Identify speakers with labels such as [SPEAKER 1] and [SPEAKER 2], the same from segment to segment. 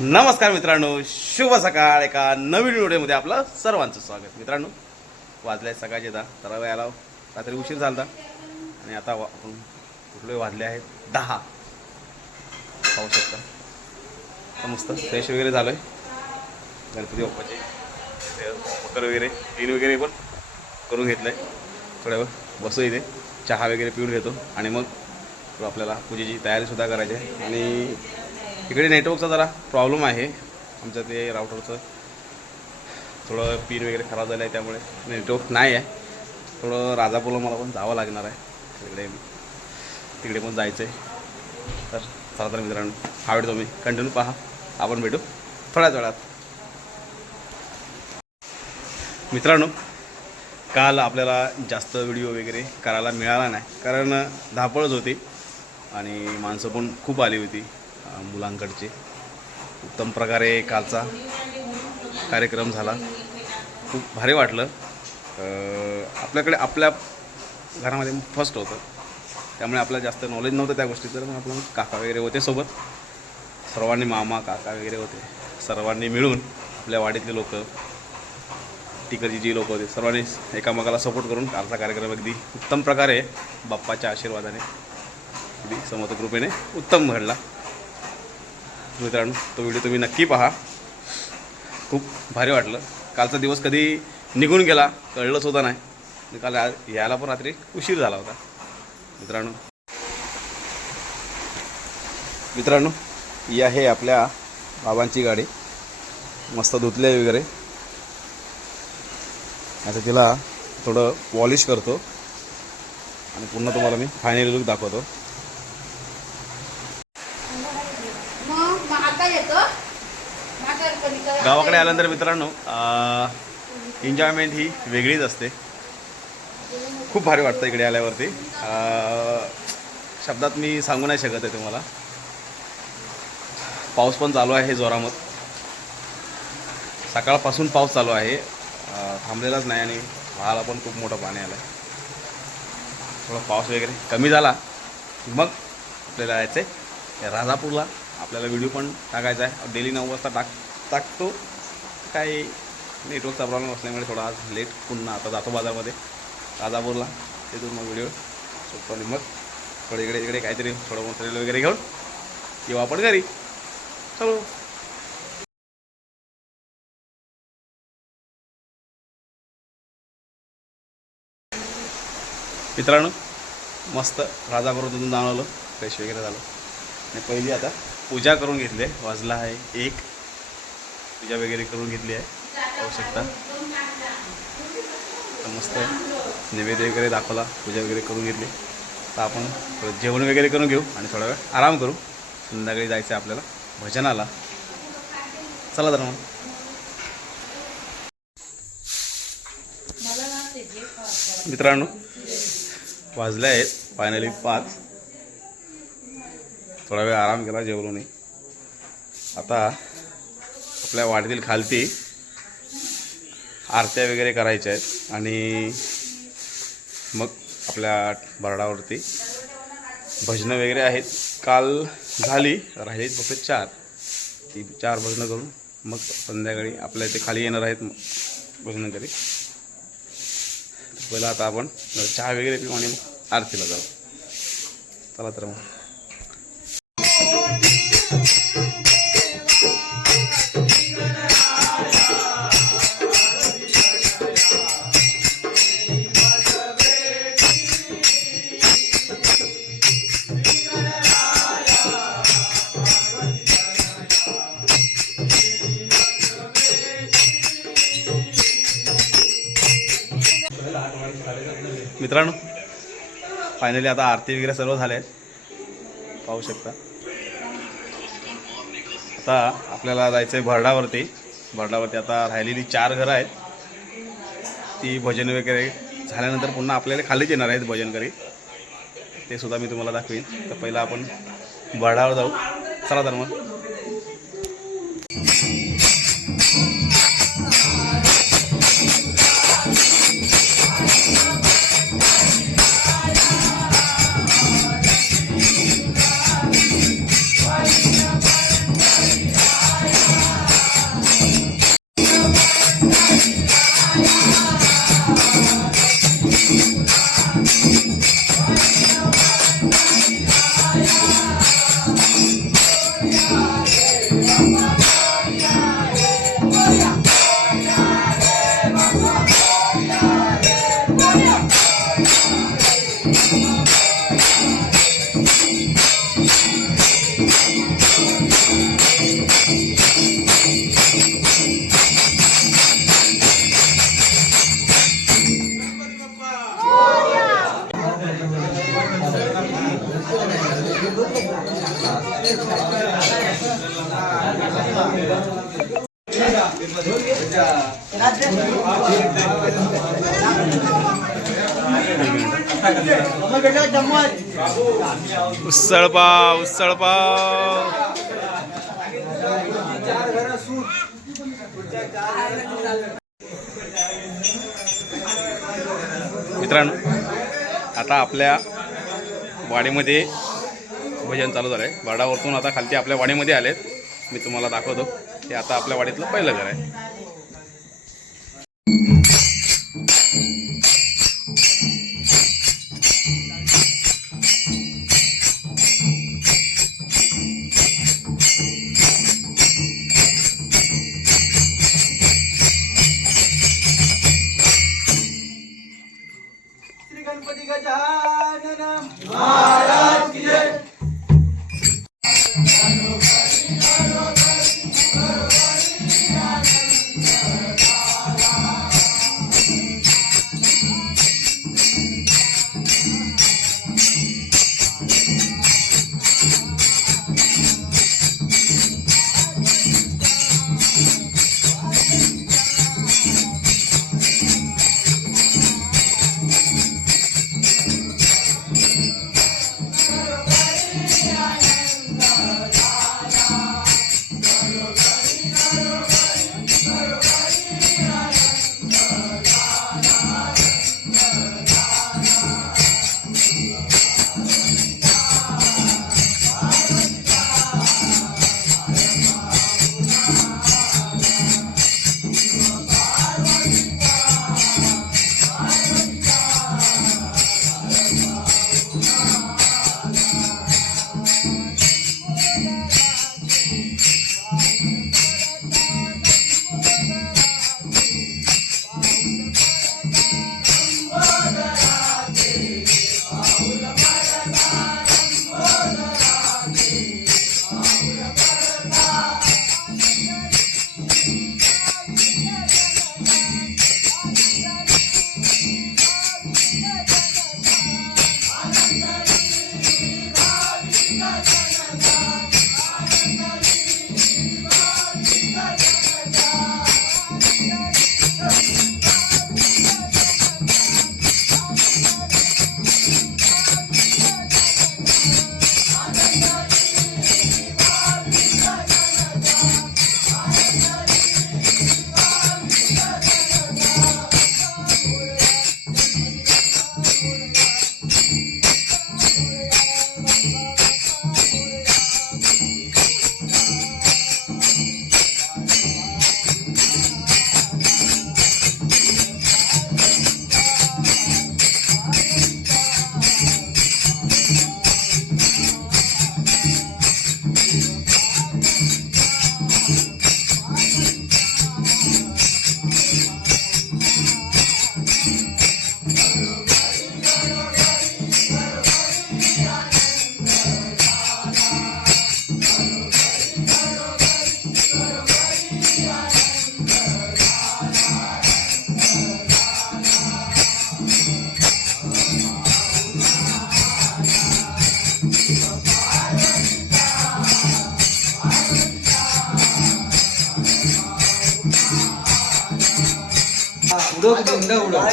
[SPEAKER 1] नमस्कार मित्रांनो शुभ सकाळ एका नवीन व्हिडिओमध्ये आपलं सर्वांचं स्वागत. मित्रांनो वाजले आहेत सकाळचे दहा तर यायला हो. रात्री उशीर झाला आणि आता वा- आपण कुठले वाजले आहेत? दहा. पाहू शकता. मस्त फ्रेश वगैरे झालो आहे गणपती बाप्पाचे मकर वगैरे तीन वगैरे पण करून घेतलं आहे थोड्या वेळ बसू इथे. चहा वगैरे पिऊन घेतो. आणि मग थोडं आपल्याला पूजेची तयारीसुद्धा करायची आहे. आणि इकडे नेटवर्कचा जरा प्रॉब्लेम आहे. आमचं ते राउटरचं थोडं पिन वगैरे खराब झालं आहे त्यामुळे नेटवर्क नाही आहे थोडं राजापूरला मला पण जावं लागणार आहे. तिकडे तिकडे पण जायचं आहे तर चला तर मित्रांनो आवडतो मी तुम्ही कंटिन्यू पहा. आपण भेटू थोड्याच वेळात. मित्रांनो काल आपल्याला जास्त व्हिडिओ वगैरे करायला मिळाला नाही. कारण धापळच होती आणि माणसं पण खूप आली होती. मुलांकडचे. उत्तम प्रकारे कालचा कार्यक्रम झाला. खूप भारी वाटलं. आपल्याकडे आपल्या घरामध्ये फर्स्ट होतं. त्यामुळे आपल्याला जास्त नॉलेज नव्हतं त्या गोष्टीचं मग आपलं काका वगैरे होते सोबत. सर्वांनी मामा काका वगैरे होते. सर्वांनी मिळून आपल्या वाडीतले लोक तिकडची जी लोक होते सर्वांनी एकामेकाला सपोर्ट करून कालचा कार्यक्रम अगदी उत्तम प्रकारे बाप्पाच्या आशीर्वादाने अगदी समोर कृपेने उत्तम घडला. मित्रांनो तो व्हिडिओ तुम्ही नक्की पहा. खूप भारी वाटलं. कालचा दिवस कधी निघून गेला कळलंच होता नाही. काल या- यायला पण रात्री उशीर झाला होता. मित्रांनो. मित्रांनो ही आहे आपल्या बाबांची गाडी. मस्त धुतली आहे वगैरे. आता तिला थोडं पॉलिश करतो. आणि पुन्हा तुम्हाला मी फायनल लुक दाखवतो
[SPEAKER 2] मग मग आता येतो माझ्या कधी कधी-
[SPEAKER 1] गावाकडे आल्यानंतर मित्रांनो एन्जॉयमेंट ही वेगळीच असते. खूप भारी वाटतं इकडे आल्यावरती. शब्दात मी सांगू नाही शकत आहे तुम्हाला. पाऊस पण चालू आहे जोरामत सकाळपासून पाऊस चालू आहे. थांबलेलाच नाही आणि व्हायला पण खूप मोठं पाणी आलं आहे थोडा पाऊस वगैरे कमी झाला मग आपल्याला जायचं आहे राजापूरला आपल्याला व्हिडिओ पण टाकायचा आहे. डेली नऊ वाजता टाक. टाकतो काही नेटवर्कचा प्रॉब्लेम असल्यामुळे थोडा आज लेट पुन्हा आता जातो बाजारमध्ये. राजापूरला तिथून मग व्हिडिओ सोपतो आणि मग थोडे इकडे इकडे काहीतरी थोडं मटेरियल वगैरे घेऊन येऊ आपण घरी. चलो. मित्रांनो मस्त राजापूरमधून जाणवलं आलो फ्रेश वगैरे झालं. आणि पहिली आता पूजा करून घेतली आहे. वाजला आहे एक. पूजा वगैरे करून घेतली आहे. पाहू शकता. तर मस्त नैवेद्य वगैरे दाखवला पूजा वगैरे करून घेतली. तर आपण थोडं जेवण वगैरे करून घेऊ आणि थोडा वेळ आराम करू. संध्याकाळी जायचं आहे आपल्याला भजनाला. चला तर मग. मित्रांनो वाजले आहेत फायनली पाच. थोडा वेळ आराम केला जेवलो नाही. आता आपल्या वाढतील खालती आरत्या वगैरे करायच्या आहेत. आणि मग आपल्या बरडावरती भजनं वगैरे आहेत. काल झाली राहिली फक्त चार. ती चार भजनं करून मग संध्याकाळी आपल्या इथे खाली येणार आहेत भजनं करी पहिला आता आपण चहा वगैरे पिऊ आणि मग आरतीला जाऊ. चला तर मग. मित्रांनो फायनली आता आरती वगैरे सर्व झाले. आहेत पाहू शकता. आता आपल्याला जायचं आहे भरडावरती. भरडावरती आता राहिलेली चार घरं आहेत. ती भजन वगैरे झाल्यानंतर पुन्हा आपल्याला खालीच येणार आहेत भजन करी ते सुद्धा मी तुम्हाला दाखवीन. तर पहिला आपण भरडावर जाऊ. चला तर मग. Thank you. उसळ पाव उसळ पाव. मित्रांनो आता आपल्या वाडीमध्ये भजन चालू झालं आहे वाडावरतून आता खालती आपल्या वाडीमध्ये आलेत. मी तुम्हाला दाखवतो ते आता आपल्या वाडीतलं पहिलं घर आहे.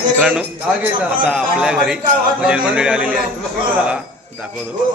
[SPEAKER 1] मित्रांनो आता आपल्या घरी भजन मंडळी आलेली आहे तुम्हाला दाखवतो.